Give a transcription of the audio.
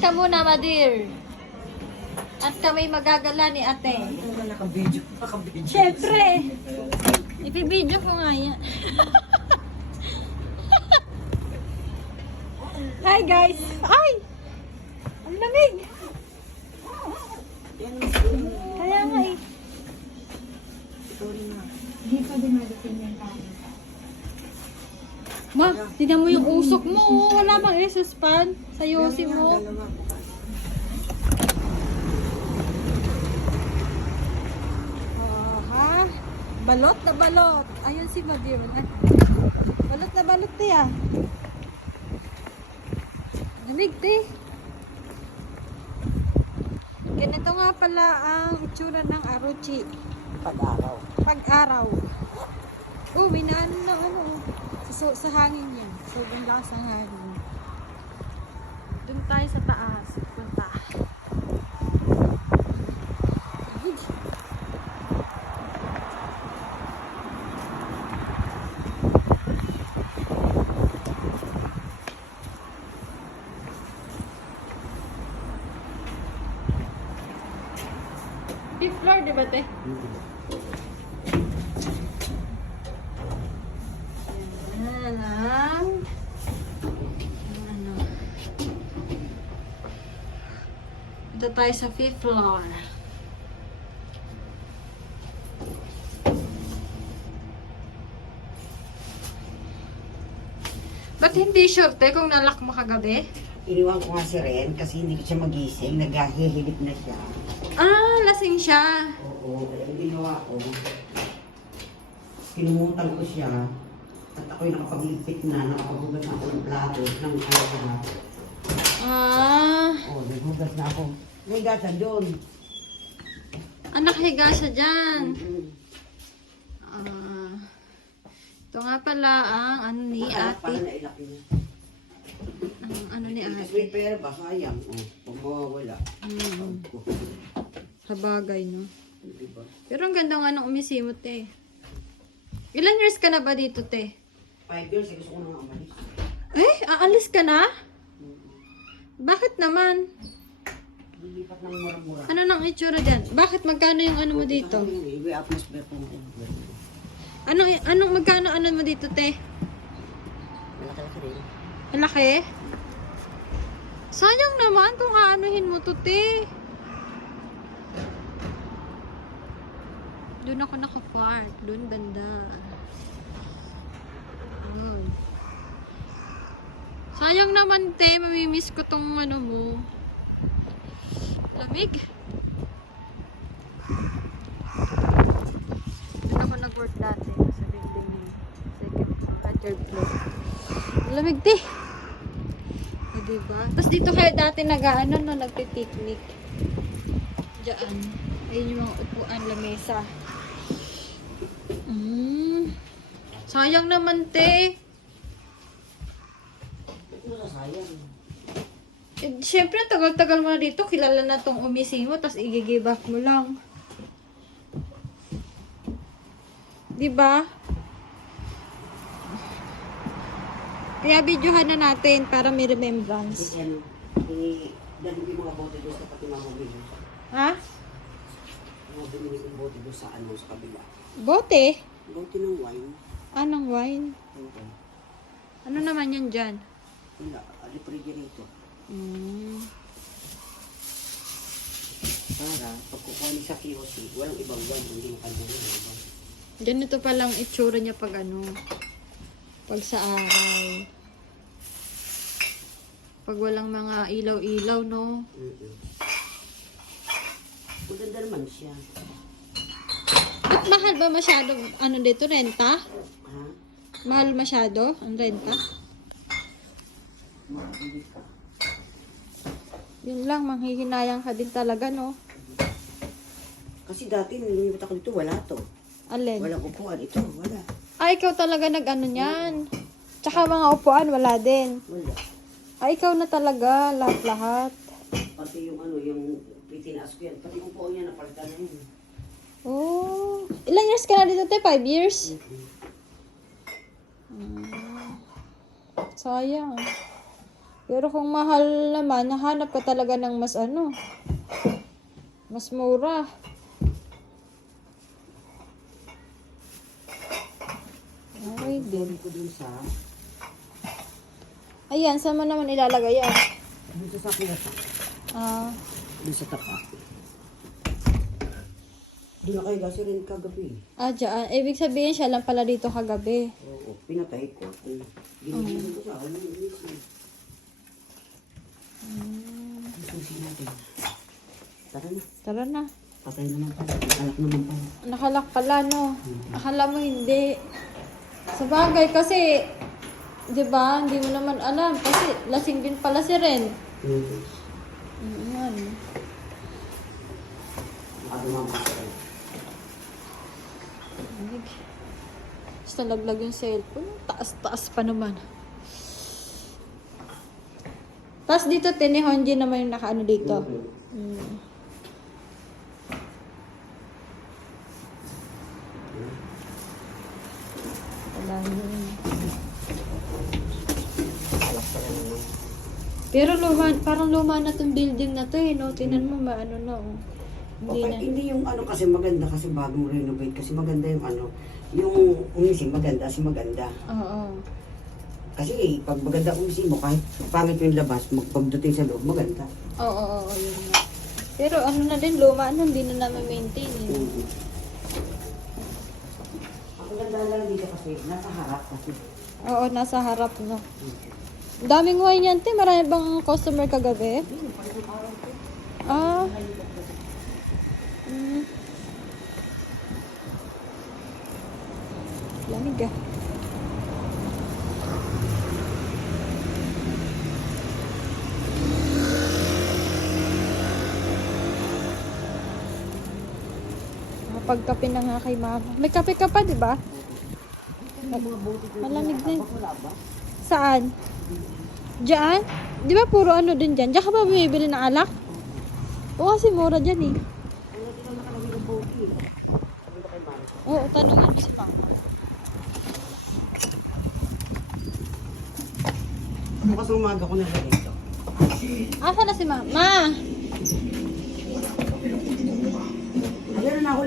At ka muna, Madir. At kami magagala ni ate. Nakabidyo. Siyempre. Ipibidyo ko nga yan. Hi guys. Ay! Ang lamig. Kaya nga eh. Dito dumadating yung kami. Ma, tignan mo yung usok mo. Oh. Wala bang SS pan sa yosi mo? Oh, ha? Balot na balot. Ayun si Madir. Ay, balot na balot eh ah. Lamig eh. Ganito nga pala ang itsura ng aruchi. Pag-araw. Pag-araw. Oh, may naano na ano. Sa hangin yan. Sobrang lakas ng hangin. Doon tayo sa taas. Punta. Ay. Fifth floor, di ba, te? Dito tayo sa 5th floor. Ba't hindi sure te kung nalock mo kagabi? Iniwan ko nga si Ren kasi hindi ko siya magising. Naghahihilip na siya. Ah, lasing siya. Oo, kaya ang ginawa ko, kinumutan ko siya at ako'y nakapagligpit na, nakapaghugas na ako ng plato, ng alaga. Ah, Oo, naghugas na ako. May gasa doon. nakahiga siya dyan. Ah, ito nga pala ang ano ni Para ate. nailaki niya. Ang ano ni Kasi ate. may pera ba? Sayang. Oh, pag mawawala. Oh, Sa bagay, no? diba? Pero ang ganda nga nung umisimot eh. Ilan years ka na ba dito, te? 5 years, gusto ko nang umalis. Eh, aalis ka na? Bakit naman? Lilipat ng mura-mura. Ano nang itsura dyan? Bakit magkano yung ano mo dito? Iwi atmosphere po. Anong magkano ano mo dito, te? Malaki-laki rin. Malaki? Sayang naman kung aanuhin mo to, te. Doon ako naka-park. Doon banda. Doon. Sayang naman, te. Mamimiss ko tong ano mo. Lamig. Doon ako nag-work dati. Sa building ng third floor. Lamig, te. O, diba? Tapos dito kayo dati nag-ano, no? Nagpipiknik. Diyan. Ayun yung mga upuan, lamesa. Sayang naman, te. Sayang. Eh, syempre, tagal-tagal mo na dito. Kilala na tong umising mo, tapos i-give up mo lang. Diba? Kaya videohan na natin para may remembrance. Kasi ano, dahil yung mga bote doon sa pati mga mabili. Ha? Mga bumili kong bote doon sa ano, sa kabila. Bote? Bote ng wine. Anong wine? Okay. Ano naman yan dyan? Wala, refrigerator. Para, pag kukuha niya sa kiosk, walang ibang wine, hindi makalimutan. Ganito palang itsura niya pag ano, pag sa araw. Pag walang mga ilaw-ilaw, no? Maganda naman siya. At mahal ba masyado, ano dito, renta? Ha? Mahal masyado ang renta? Yun lang, manghihinayang ka din talaga, no? Kasi dati, nung lumipat ako dito, wala to. Alin? Walang upuan. Ito, wala. Ay, ikaw talaga nag-ano niyan. Tsaka mga upuan, wala din. Wala. Ay, ikaw na talaga, lahat-lahat. Pati yung ano, yung pitinaas ko yan. Pati yung upuan niya, napalitan na yun. Oh. Ilang years ka na dito, te? 5 years? Sayang. Pero kung mahal naman, nahanap ka talaga ng mas ano, mas mura. Okay din. Dito dun sa, Ayan, saan mo naman ilalagay yan? dito sa kiyasa. Ah, Dun sa tapat. Doon na kayo kasi rin kagabi. dyan. Ibig sabihin siya lang pala dito kagabi. Oo, pinatay ko. Ginagawa ko sa akin. Susi natin. Tara na. Tara na. Patay naman pala. Alak naman pala. Nakalak pala, no? Akala mo hindi. Sa bagay kasi, di ba, hindi mo naman alam. Kasi lasing din pala si Ren. Yan. Nakadumang pa siya. Tapos nalaglag yung cellphone. Taas-taas pa naman. Tapos dito, Honji naman yung nakaano dito. Wala yun. Pero luma, parang luma na tong building na to eh, no? Tingnan mo, maano na, oh. Hindi Okay, na. hindi yung ano kasi maganda kasi bagong renovate kasi maganda yung ano, yung umising maganda kasi maganda. Oo. Kasi pag maganda umising mo kahit pangit yung labas, pagdating sa loob maganda. Oo, yun nga. Pero ano na din, luma na, hindi na naman maintain eh. Ang ganda lang dito kasi nasa harap kasi. Oo, nasa harap, no? Daming wine yan, te. Marami bang customer kagabi? Ah. Lamig ah. Nakapagkape na nga kay mama. May kape ka pa, di ba? Malamig din. Saan? Diyan? Di ba puro ano din dyan? Diyan ka ba bumibili ng alak? Oo, kasi mura dyan eh. Oo, tanongin mo si mama. Bukas ng umaga ko na dito. Asa na si mama? Ayun na ako